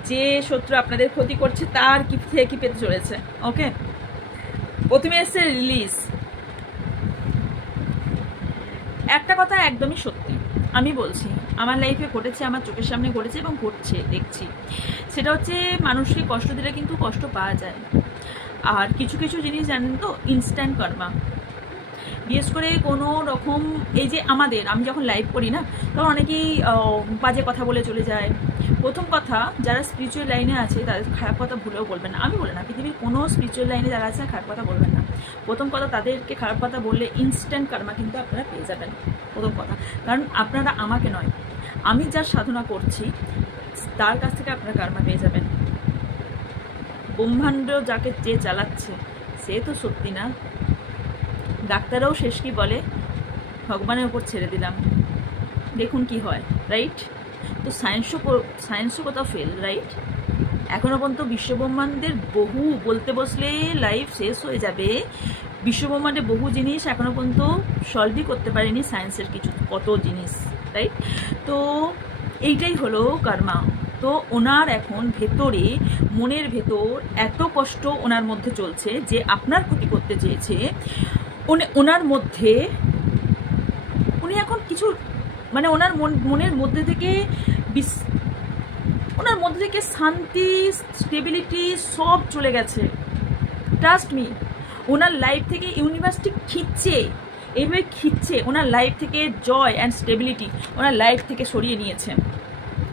যে শত্রু আপনাদের ক্ষতি করছে তার কি থেকে কি পেতে চলেছে। ওকে, প্রথমে এসছে রিলিজ। একটা কথা একদমই সত্যি, আমি বলছি, আমার লাইফে ঘটেছে, আমার চোখের সামনে ঘটেছে এবং ঘটছে, দেখছি। সেটা হচ্ছে মানুষকে কষ্ট দিলে কিন্তু কষ্ট পাওয়া যায়। আর কিছু কিছু জিনিস জানেন তো, ইনস্ট্যান্ট কর্মা। বিশেষ করে কোনো রকম, এই যে আমি যখন লাইভ করি না, তখন অনেকেই বাজে কথা বলে চলে যায়। প্রথম কথা, যারা স্পিরিচুয়াল লাইনে আছে তাদের খারাপ কথা ভুলেও বলবেন না। আমি বলে না, পৃথিবীর কোনো স্পিরিচুয়াল লাইনে যারা আছে খারাপ কথা বলবেন না। প্রথম কথা, তাদেরকে খারাপ কথা বললে ইনস্ট্যান্ট কর্মা কিন্তু আপনারা পেয়ে যাবেন, প্রথম কথা। কারণ আপনারা আমাকে নয়, আমি যার সাধনা করছি তার কাছ থেকে আপনারা কর্মা পেয়ে যাবেন। ব্রহ্মাণ্ড যাকে যে চালাচ্ছে সে তো সত্যি না। ডাক্তাররাও শেষ কি বলে, ভগবানের উপর ছেড়ে দিলাম, দেখুন কি হয়, রাইট? তো সায়েন্সও কোথাও ফেল, রাইট? এখনও পর্যন্ত বিশ্বব্রহ্মাণ্ডের বহু, বলতে বসলে লাইফ শেষ হয়ে যাবে, বিশ্বব্রহ্মাণ্ডের বহু জিনিস এখনও পর্যন্ত সলভই করতে পারেনি সায়েন্সের কিছু কত জিনিস, রাইট? তো এইটাই হলো কর্মা। তো ওনার এখন ভেতরে, মনের ভেতর এত কষ্ট ওনার মধ্যে চলছে যে আপনার ক্ষতি করতে চেয়েছে। ওনার মধ্যে উনি এখন কিছু, মানে ওনার মনের মধ্যে থেকে শান্তি, স্টেবিলিটি সব চলে গেছে। ট্রাস্ট মি, ওনার লাইফ থেকে ইউনিভার্সটি খিচ্ছে, এইভাবে খিচ্ছে, ওনার লাইফ থেকে জয় অ্যান্ড স্টেবিলিটি ওনার লাইফ থেকে সরিয়ে নিয়েছে।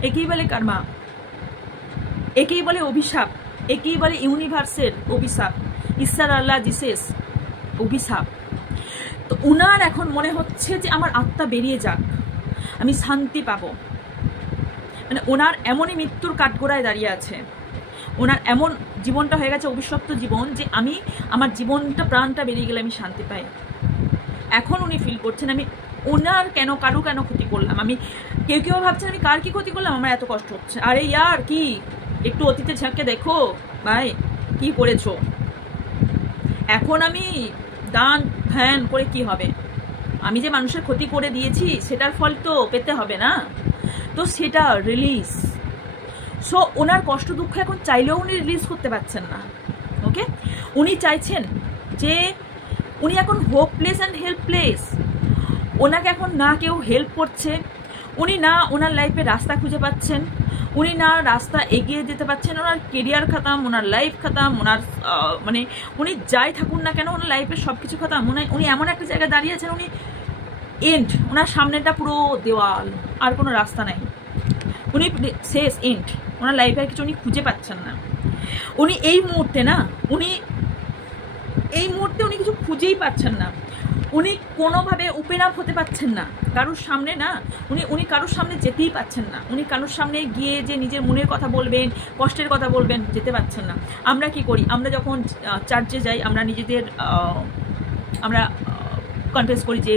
একেই বলে কর্মা, একেই বলে অভিশাপ, একেই বলে ইউনিভার্সের অভিশাপ, ঈশ্বর আল্লাহ জিসেস অভিশাপ। তো ওনার এখন মনে হচ্ছে যে আমার আত্মা বেরিয়ে যাক, আমি শান্তি পাবো। মানে ওনার এমনই মৃত্যুর কাঠগোড়ায় দাঁড়িয়ে আছে, ওনার এমন জীবনটা হয়ে গেছে অভিশপ্ত জীবন যে আমার জীবনটা, প্রাণটা বেরিয়ে গেলে আমি শান্তি পাই। এখন উনি ফিল করছেন আমি ওনার কেন ক্ষতি করলাম। আমি কেউ ভাবছেন আমি কার কি ক্ষতি করলাম, আমার এত কষ্ট হচ্ছে। আরে ইয়ার কি, একটু অতীতে ঝাঁকে দেখো ভাই কি করেছো। এখন আমি দান ধ্যান করে কি হবে, আমি যে মানুষের ক্ষতি করে দিয়েছি সেটার ফল তো পেতে হবে না, তো সেটা রিলিজ। সো ওনার কষ্ট দুঃখ এখন চাইলেও উনি রিলিজ করতে পারছেন না। ওকে, উনি চাইছেন যে উনি এখন হোপলেস অ্যান্ড হেল্পলেস। ওনাকে এখন না কেউ হেল্প করছে, উনি না ওনার লাইফে রাস্তা খুঁজে পাচ্ছেন, উনি না রাস্তা এগিয়ে যেতে পারছেন, ওনার কেরিয়ার খতম, ওনার লাইফ খতম, ওনার মানে উনি যাই থাকুন না কেন ওনার লাইফের সব কিছু খতম। উনি এমন একটা জায়গায় দাঁড়িয়ে আছেন, উনি এন্ড, ওনার সামনেটা পুরো দেওয়াল, আর কোনো রাস্তা নাই, উনি শেষ, এন্ড, ওনার লাইফে আর কিছু উনি খুঁজে পাচ্ছেন না। উনি এই মুহূর্তে উনি কিছু খুঁজেই পাচ্ছেন না, উনি কোনোভাবে ওপেন আপ হতে পারছেন না কারোর সামনে না, উনি কারোর সামনে যেতেই পাচ্ছেন না, উনি কারোর সামনে গিয়ে যে নিজের মনের কথা বলবেন, কষ্টের কথা বলবেন, যেতে পাচ্ছেন না। আমরা কি করি, আমরা যখন চার্চে যাই, আমরা নিজেদের আমরা কনফেস করি যে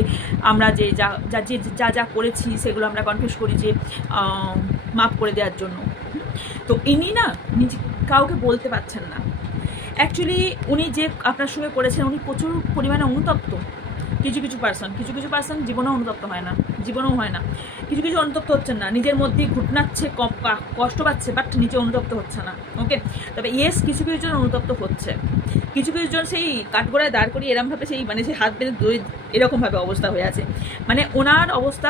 আমরা যে যা করেছি সেগুলো আমরা কনফেস করি যে মাফ করে দেওয়ার জন্য। তো ইনি না নিজে কাউকে বলতে পারছেন না। অ্যাকচুয়ালি উনি যে আপনার সঙ্গে করেছেন, উনি প্রচুর পরিমাণে অনুতপ্ত। কিছু কিছু পার্সন জীবনেও অনুতপ্ত হয় না, কিছু অনুতপ্ত হচ্ছেন না, নিজের মধ্যেই ঘুটনাচ্ছে, কষ্ট পাচ্ছে, বাট নিজে অনুতপ্ত হচ্ছে না। ওকে, তবে ইয়েস, কিছু জন অনুতপ্ত হচ্ছে, কিছু জন সেই কাঠগোড়ায় দাঁড় করিয়ে এরমভাবে সেই মানে সেই হাত বেঁধে এরকমভাবে অবস্থা হয়ে আছে। মানে ওনার অবস্থা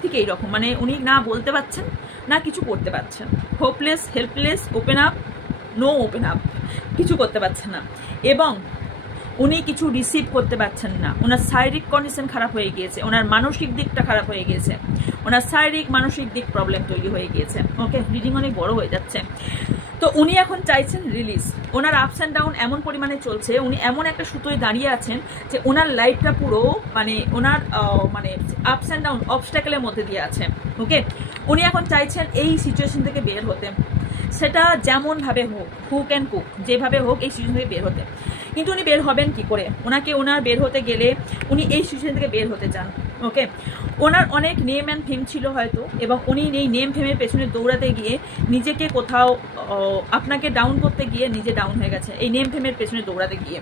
ঠিক এইরকম, মানে উনি না বলতে পারছেন, না কিছু করতে পারছেন, hopeless, helpless, open up, no open up, কিছু করতে পারছেন না, এবং উনি কিছু রিসিভ করতে পারছেন না। ওনার শারীরিক কন্ডিশন খারাপ হয়ে গিয়েছে, ওনার মানসিক দিকটা খারাপ হয়ে গিয়েছে, ওনার শারীরিক মানসিক দিক প্রবলেম তৈরি হয়ে গিয়েছে। ওকে, রিডিং অনেক বড় হয়ে যাচ্ছে। তো উনি এখন চাইছেন release. Owner ups and down এমন পরিমাণে চলছে, উনি এমন একটা সুতোয় দাঁড়িয়ে আছেন যে ওনার লাইফটা পুরো মানে ওনার মানে আপস অ্যান্ড ডাউন অবস্ট্যাকেলের মধ্যে দিয়ে আছে। ওকে, উনি এখন চাইছেন এই সিচুয়েশন থেকে বের হতে, সেটা যেমনভাবে হোক, হুক অ্যান্ড কুক, যেভাবে হোক এই সিচুয়েশন থেকে বের হতে। কিন্তু উনি বের হবেন কি করে? ওনার বের হতে গেলে উনি এই সিচুয়েশন থেকে বের হতে চান। ওকে, ওনার অনেক নেম অ্যান্ড ফেম ছিল হয়তো, এবং উনি এই নেম ফেমের পেছনে দৌড়াতে গিয়ে নিজেকে কোথাও আপনাকে ডাউন করতে গিয়ে নিজে ডাউন হয়ে গেছে। এই নেম ফেমের পেছনে দৌড়াতে গিয়ে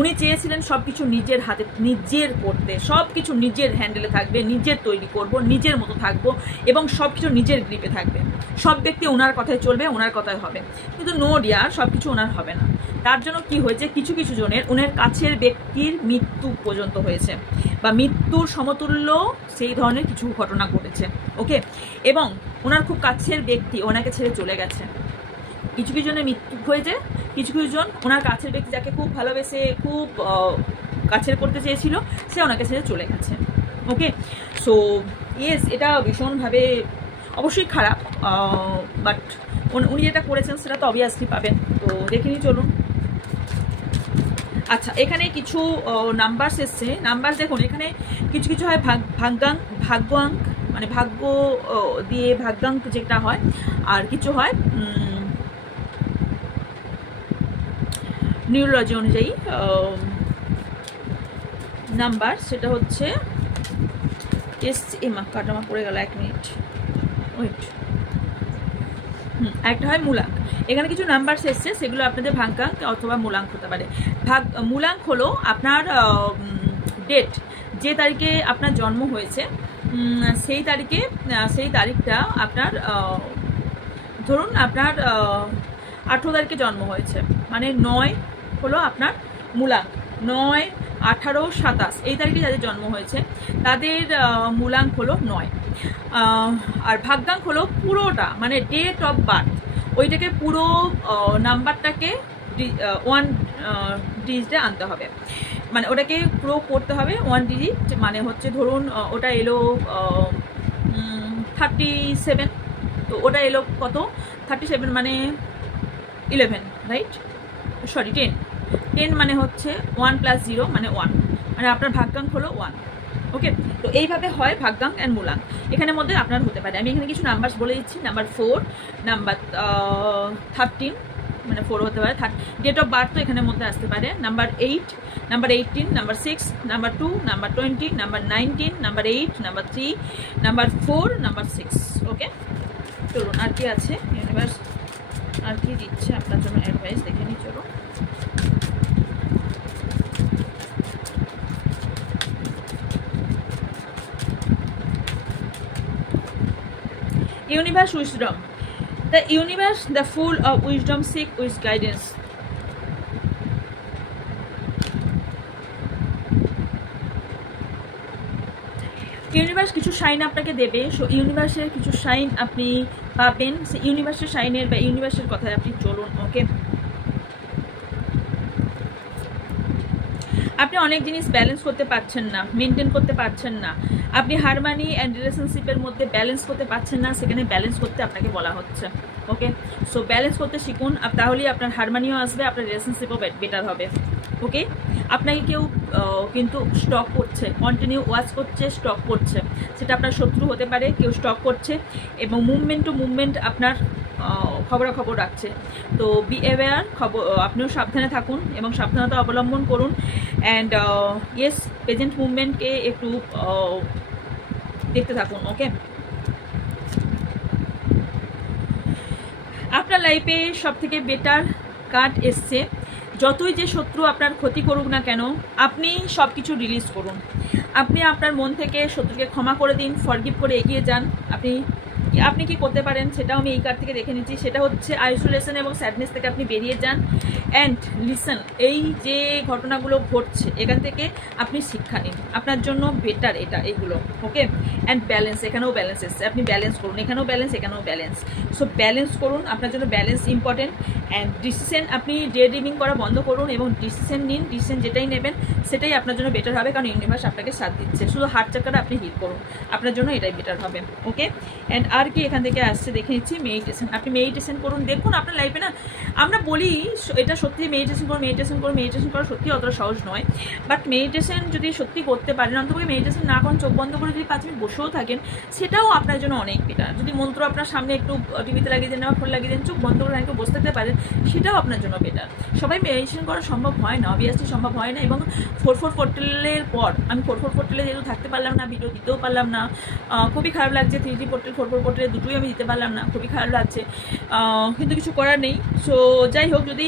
উনি চেয়েছিলেন সব কিছু নিজের হাতে, নিজের করতে, সব কিছু নিজের হ্যান্ডেলে থাকবে, নিজের তৈরি করব, নিজের মতো থাকবো, এবং সব কিছু নিজের গ্রিপে থাকবে, সব ব্যক্তি ওনার কথায় চলবে, ওনার কথায় হবে। কিন্তু নো ডিয়ার, সব কিছু ওনার হবে না। তার জন্য কি হয়েছে, কিছু জনের ওনার কাছের ব্যক্তির মৃত্যু পর্যন্ত হয়েছে, বা মৃত্যুর সমতুল্য সেই ধরনের কিছু ঘটনা ঘটেছে। ওকে, এবং ওনার খুব কাছের ব্যক্তি ওনাকে ছেড়ে চলে গেছে। কিছু জনের মৃত্যু হয়েছে, কিছু জন ওনার কাছের ব্যক্তি যাকে খুব ভালোবেসে খুব কাছের করতে চেয়েছিল, সে ওনাকে ছেড়ে চলে গেছে। ওকে, সো ইয়েস, এটা ভীষণভাবে অবশ্যই খারাপ, বাট উনি যেটা করেছেন সেটা তো অবভিয়াসলি পাবেন। তো দেখে নিই, চলুন। আচ্ছা, এখানে কিছু নাম্বারস এসছে। নাম্বার দেখুন, এখানে কিছু হয় ভাগ্যাঙ্ক, মানে ভাগ্য দিয়ে ভাগ্যাঙ্ক যেটা হয়, আর কিছু হয় নিউরোলজি অনুযায়ী নাম্বার, সেটা হচ্ছে কাটামা পড়ে গেল, 1 মিনিট ওয়েট। একটা হয় মূলাঙ্ক। এখানে কিছু নাম্বারস এসছে, সেগুলো আপনাদের ভাগ্যাঙ্ক অথবা মূলাঙ্ক হতে পারে। মূলাঙ্ক হলো আপনার ডেট, যে তারিখে আপনার জন্ম হয়েছে, সেই তারিখটা আপনার, ধরুন আপনার 18 তারিখে জন্ম হয়েছে, মানে 9 হলো আপনার মূলাঙ্ক। 9, 18, 27 এই তারিখে যাদের জন্ম হয়েছে তাদের মূলাঙ্ক হলো 9। আর ভাগ্যাঙ্ক হলো পুরোটা, মানে ডেট অফ বার্থ, ওইটাকে পুরো নাম্বারটাকে 1 ডিজিটে আনতে হবে, মানে ওটাকে পুরো করতে হবে 1 ডিজিট, মানে হচ্ছে ধরুন ওটা এলো 37, তো ওটা এলো কত, 37 মানে 11, রাইট, সরি 10 মানে হচ্ছে 1 + 0 মানে 1, মানে আপনার ভাগ্যাঙ্ক হলো 1। ওকে, তো এইভাবে হয় ভাগ্যাঙ্ক অ্যান্ড মূলাঙ্ক। এখানের মধ্যে আপনার হতে পারে, আমি এখানে কিছু নাম্বার বলে দিচ্ছি। নাম্বার 4, নাম্বার 13, মানে 4 হতে পারে। ডেট অফ বার্থ তো এখানের মধ্যে আসতে পারে। Number 8, number 18, number 6, number 2, number 20, number 19, number 8, number 3, number 4, number 6। ওকে, চলুন আর কি আছে, ইউনিভার্স আর কি দিচ্ছে আপনার জন্য অ্যাডভাইস, দেখে নিই। চলো, Universe wisdom. The universe, the full of wisdom, seek with guidance. Universe কিছু সাইন আপনাকে দেবে। সো ইউনিভার্সের কিছু সাইন আপনি পাবেন, সে ইউনিভার্সের সাইনের বা ইউনিভার্সের কথায় আপনি চলুন। ওকে, আপনি অনেক জিনিস ব্যালেন্স করতে পারছেন না, মেনটেন করতে পারছেন না, আপনি হারমানি অ্যান্ড রিলেশনশিপের মধ্যে ব্যালেন্স করতে পারছেন না, সেখানে ব্যালেন্স করতে আপনাকে বলা হচ্ছে। ওকে, সো ব্যালেন্স করতে শিখুন, তাহলেই আপনার হারমানিও আসবে, আপনার রিলেশনশিপও বেটার হবে। ওকে, আপনাকে কেউ কিন্তু স্টক করছে, কন্টিনিউ ওয়াচ করছে, স্টক করছে, সেটা আপনার শত্রু হতে পারে, কেউ স্টক করছে এবং মুভমেন্ট টু মুভমেন্ট আপনার খবরাখবর রাখছে। তো বি অ্যাওয়্যার, আপনিও সাবধানে থাকুন এবং সাবধানতা অবলম্বন করুন। অ্যান্ড ইয়েস, প্রেজেন্ট মুভমেন্টকে একটু দেখতে থাকুন। ওকে, আপনার লাইফে সব থেকে বেটার কার্ড এসছে। যতই যে শত্রু আপনার ক্ষতি করুক না কেন, আপনি সব কিছু রিলিজ করুন, আপনি আপনার মন থেকে শত্রুকে ক্ষমা করে দিন, ফরগিভ করে এগিয়ে যান। আপনি কি করতে পারেন সেটাও আমি এই কার্ড থেকে দেখে নিচ্ছি, সেটা হচ্ছে আইসোলেশন এবং স্যাডনেস থেকে আপনি বেরিয়ে যান। অ্যান্ড লিসন, এই যে ঘটনাগুলো ঘটছে এখান থেকে আপনি শিক্ষা নিন, আপনার জন্য বেটার এটা এইগুলো। ওকে, অ্যান্ড ব্যালেন্স, এখানেও ব্যালেন্স এসছে, আপনি ব্যালেন্স করুন, এখানেও ব্যালেন্স, এখানেও ব্যালেন্স। সো ব্যালেন্স করুন, আপনার জন্য ব্যালেন্স ইম্পর্টেন্ট। অ্যান্ড ডিসিশন, আপনি ডে ড্রিমিং করা বন্ধ করুন এবং ডিসিশন নিন, ডিসিশন যেটাই নেবেন সেটাই আপনার জন্য বেটার হবে, কারণ ইউনিভার্স আপনাকে সাথ দিচ্ছে। শুধু হার্ট চাকাটা আপনি হিল করুন, আপনার জন্য এটাই বেটার হবে। ওকে, অ্যান্ড আর কি এখান থেকে আসছে দেখে নিচ্ছি, মেডিটেশন, আপনি মেডিটেশন করুন। দেখুন আপনার লাইফে না, আমরা বলি এটা সত্যি মেডিটেশন করুন, মেডিটেশন করুন, মেডিটেশন করা সত্যি অতটা সহজ নয়, বাট মেডিটেশন যদি সত্যি করতে পারেন, অন্তত মেডিটেশন না করেন, চোখ বন্ধ করে যদি 5 মিনিট বসেও থাকেন, সেটাও আপনার জন্য অনেক বেটার। যদি মন্ত্র আপনার সামনে একটু টিভিতে লাগিয়ে দেন বা ফোন লাগিয়ে দেন, চোখ বন্ধ করে একটু বসে থাকতে পারেন, সেটাও আপনার জন্য বেটার। সবাই মেডিটেশন করা সম্ভব হয় না, অবভিয়াসলি সম্ভব হয় না। এবং 4/4 পোর্টালের পর আমি 4/4 পোর্টালে যেহেতু থাকতে পারলাম না, ভিডিও দিতেও পারলাম না, খুবই খারাপ লাগছে। 3D পোর্টাল 4/4 পোর্টালে দুটোই আমি দিতে পারলাম না, খুবই খারাপ লাগছে, কিন্তু কিছু করার নেই। সো যাই হোক, যদি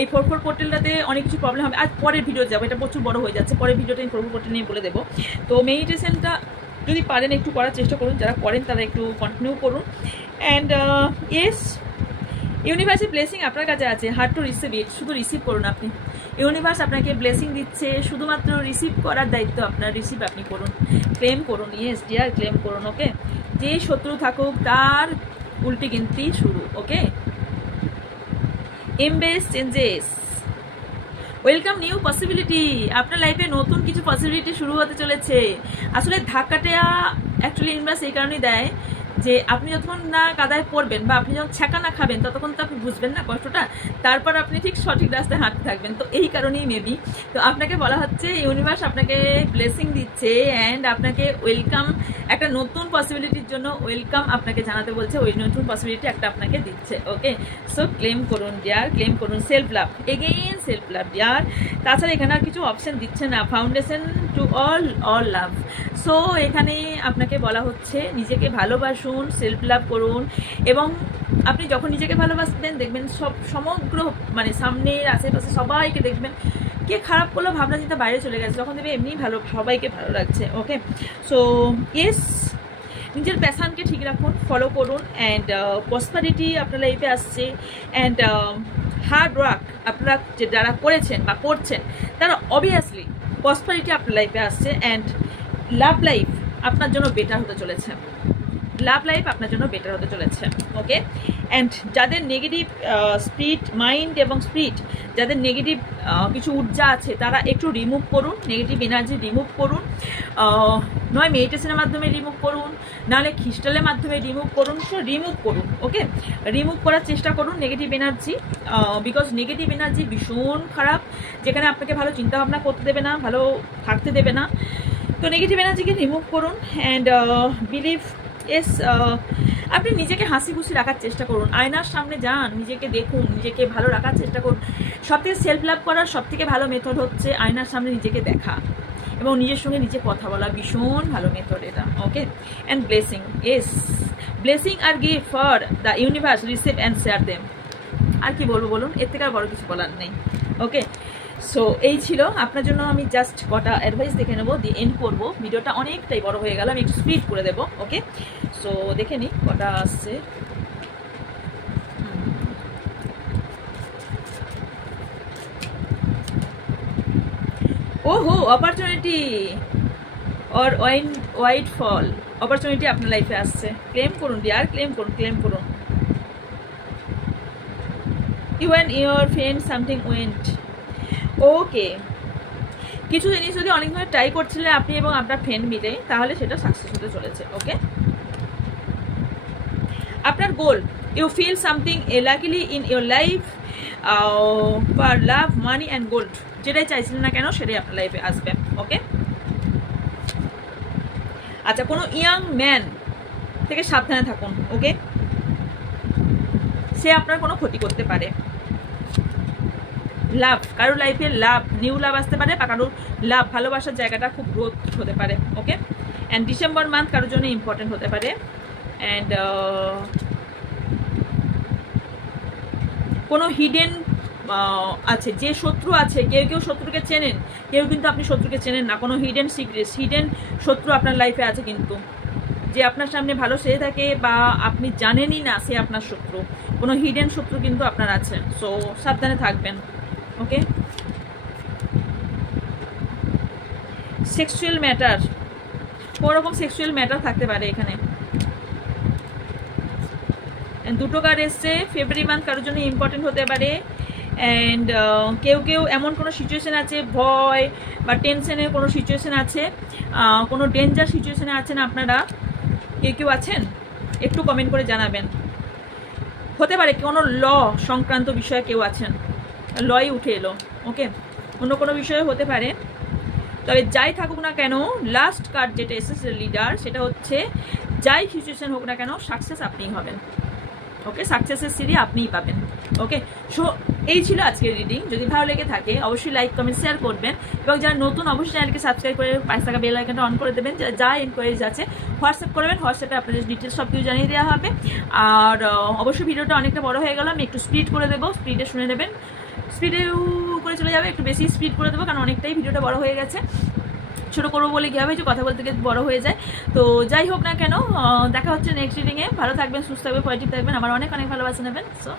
এই 4/4 পোর্টালটাতে অনেক কিছু প্রবলেম হবে, আজ পরের ভিডিও যাবো, এটা প্রচুর বড় হয়ে যাচ্ছে, পরের ভিডিওটা আমি 4/4 পোর্টাল নিয়ে বলে দেবো। তো মেডিটেশনটা যদি পারেন একটু করার চেষ্টা করুন, যারা করেন তারা একটু কন্টিনিউ করুন। অ্যান্ড ইয়েস, ইউনিভার্সের ব্লেসিং আপনার কাছে আছে, হার্ড টু রিসিভ ইট, শুধু রিসিভ করুন। আপনি ইউনিভার্স আপনাকে ব্লেসিং দিচ্ছে, শুধুমাত্র রিসিভ করার দায়িত্ব আপনার, রিসিভ আপনি করুন, ক্লেম করুন। ইয়েস ডিয়ার, ক্লেম করুন। ওকে, যে শত্রু থাকুক তার উল্টি গিনতি শুরু। Okay, embrace changes, welcome new possibility, আপনার লাইফে নতুন কিছু পসিবিলিটি শুরু হতে চলেছে। আসলে ধাক্কাটা অ্যাকচুয়ালি ইউনিভার্স এই কারণেই দেয় যে আপনি যতক্ষণ না কাদায় পড়বেন বা আপনি যখন ছ্যাঁকা না খাবেন ততক্ষণ তো আপনি বুঝবেন না কষ্টটা, তারপর আপনি ঠিক সঠিক রাস্তায় হাঁটতে থাকবেন। তো এই কারণেই মেবি তো আপনাকে বলা হচ্ছে ইউনিভার্স আপনাকে ব্লেসিং দিচ্ছে অ্যান্ড আপনাকে ওয়েলকাম, একটা নতুন পসিবিলিটির জন্য ওয়েলকাম আপনাকে জানাতে বলছে, ওই নতুন পসিবিলিটি একটা আপনাকে দিচ্ছে। ওকে, সো ক্লেম করুন ডিয়ার, ক্লেম করুন। Self love, again self love dear. তাছাড়া এখানে আর কিছু অপশন দিচ্ছে না, foundation to all love. So এখানে আপনাকে বলা হচ্ছে নিজেকে ভালোবাসুন, সেলফ লাভ করুন এবং আপনি যখন নিজেকে ভালোবাসবেন দেখবেন সমগ্র মানে সামনের আশেপাশে সবাইকে দেখবেন, কে খারাপ করলো ভাবনা চিন্তা বাইরে চলে গেছে, যখন দেখবে এমনি ভালো, সবাইকে ভালো লাগছে। ওকে, সো ইয়েস, নিজের প্যাশনকে ঠিক রাখুন, ফলো করুন অ্যান্ড প্রসপারিটি আপনার লাইফে আসছে। অ্যান্ড হার্ড ওয়ার্ক আপনারা যারা করেছেন বা করছেন তারা অবভিয়াসলি প্রসপারিটি আপনার লাইফে আসছে। অ্যান্ড লাভ লাইফ আপনার জন্য বেটার হতে চলেছে, লাভ লাইফ আপনার জন্য বেটার হতে চলেছে। ওকে, অ্যান্ড যাদের নেগেটিভ স্পিরিট, মাইন্ড এবং স্পিরিট, যাদের নেগেটিভ কিছু ঊর্জা আছে তারা একটু রিমুভ করুন, নেগেটিভ এনার্জি রিমুভ করুন, নয় মেডিটেশনের মাধ্যমে রিমুভ করুন, নাহলে খ্রিস্টালের মাধ্যমে রিমুভ করুন। সো রিমুভ করুন। ওকে, রিমুভ করার চেষ্টা করুন negative energy, because negative energy ভীষণ খারাপ, যেখানে আপনাকে ভালো চিন্তাভাবনা করতে দেবে না, ভালো থাকতে দেবে না। তো নেগেটিভ এনার্জিকে রিমুভ করুন অ্যান্ড বিলিভ। এস, আপনি নিজেকে হাসি খুশি রাখার চেষ্টা করুন, আয়নার সামনে যান, নিজেকে দেখুন, নিজেকে ভালো রাখার চেষ্টা করুন। সবথেকে সেলফ লাভ করার সবথেকে ভালো মেথড হচ্ছে আয়নার সামনে নিজেকে দেখা এবং নিজের সঙ্গে নিজে কথা বলা, ভীষণ ভালো মেথড এটা। Okay, and blessing, as blessing আর gift for the universe, receive and share them. আর কি বলবো বলুন, এর থেকে আর বড় কিছু বলার নেই। ওকে, সো এই ছিল আপনার জন্য, আমি জাস্ট কটা অ্যাডভাইস দেখে নেবো, দিয়ে এন্ড করবো। ভিডিওটা অনেকটাই বড় হয়ে গেল, আমি একটু স্পিড করে দেবো। ওকে, সো দেখে নিই কটা আসছে। ওহো, opportunity, or windfall, opportunity আপনার লাইফে আসছে। ক্লেম করুন ডিয়ার, ক্লেম করুন, ক্লেম করুন। You and your friend something went okay. কিছু জিনিস যদি অনেক ধরনের ট্রাই করছিলেন আপনি এবং আপনার ফ্রেন্ড মিলে, তাহলে সেটা সাকসেস হতে চলেছে। ওকে, আপনার goal, you feel something luckily in your life for love, money and gold. যেটাই চাইছিলেন না কেন সেটাই আপনার লাইফে আসবে। ওকে, আচ্ছা, কোনো ইয়াং ম্যান থেকে সাবধানে থাকুন। ওকে, সে আপনার কোনো ক্ষতি করতে পারে। লাভ, কারোর লাইফে লাভ, নিউ লাভ আসতে পারে, বা কারোর লাভ, ভালোবাসার জায়গাটা খুব গ্রোথ হতে পারে। ওকে, অ্যান্ড ডিসেম্বর মান্থ কারোর জন্য ইম্পর্টেন্ট হতে পারে। অ্যান্ড কোনো হিডেন আছে, যে শত্রু আছে, কেউ কেউ শত্রুকে চেনেন, কেউ কিন্তু আপনি শত্রুকে চেনেন না। কোনো হিডেন সিক্রেট, হিডেন শত্রু আপনার লাইফে আছে কিন্তু, যে আপনার সামনে ভালো সে থাকে বা আপনি জানেনই না সে আপনার শত্রু। কোনো হিডেন শত্রু কিন্তু আপনার আছে, সো সাবধানে থাকবেন। ওকে, সেক্সুয়াল ম্যাটার, কোনো রকম সেক্সুয়াল ম্যাটার থাকতে পারে এখানে। দুটো কার্ড এসছে, ফেব্রুয়ারি মান্থ কারোর জন্য ইম্পর্টেন্ট হতে পারে। অ্যান্ড কেউ কেউ এমন কোনো সিচুয়েশন আছে, ভয় বা টেনশনের কোনো সিচুয়েশন আছে, কোনো ডেঞ্জার সিচুয়েশনে আছেন আপনারা, কেউ কেউ আছেন, একটু কমেন্ট করে জানাবেন। হতে পারে কোনো ল সংক্রান্ত বিষয়ে কেউ আছেন, লই উঠে এলো। ওকে, অন্য কোনো বিষয়ে হতে পারে। তবে যাই থাকুক না কেন, লাস্ট কার্ড যেটা এসেছে লিডার, সেটা হচ্ছে যাই সিচুয়েশন হোক না কেন সাকসেস আপনিই হবেন। ওকে, সাকসেসের সিঁড়ি আপনিই পাবেন। ওকে, সো এই ছিল আজকের রিডিং। যদি ভালো লেগে থাকে অবশ্যই লাইক, কমেন্ট, শেয়ার করবেন, এবং যারা নতুন অবশ্যই চ্যানেলকে সাবস্ক্রাইব করে পাশে থাকা বেল আইকনটা অন করে দেবেন। যা এনকোয়ারিজ আছে হোয়াটসঅ্যাপ করবেন, হোয়াটসঅ্যাপে আপনাদের ডিটেলস সব কিছু জানিয়ে দেওয়া হবে। আর অবশ্যই ভিডিওটা অনেকটা বড় হয়ে গেল, আমি একটু স্পিড করে দেবো, স্পিডে শুনে নেবেন, স্পিডে করে চলে যাবে, একটু বেশি স্পিড করে দেবো কারণ অনেকটাই ভিডিওটা বড় হয়ে গেছে। ছোটো করবো বলে কী হবে, যে কথা বলতে গিয়ে বড় হয়ে যায়। তো যাই হোক না কেন, দেখা হচ্ছে নেক্সট রিডিংয়ে। ভালো থাকবেন, সুস্থ থাকবেন, পজিটিভ থাকবেন, আমার অনেক অনেক ভালোবাসা নেবেন। সো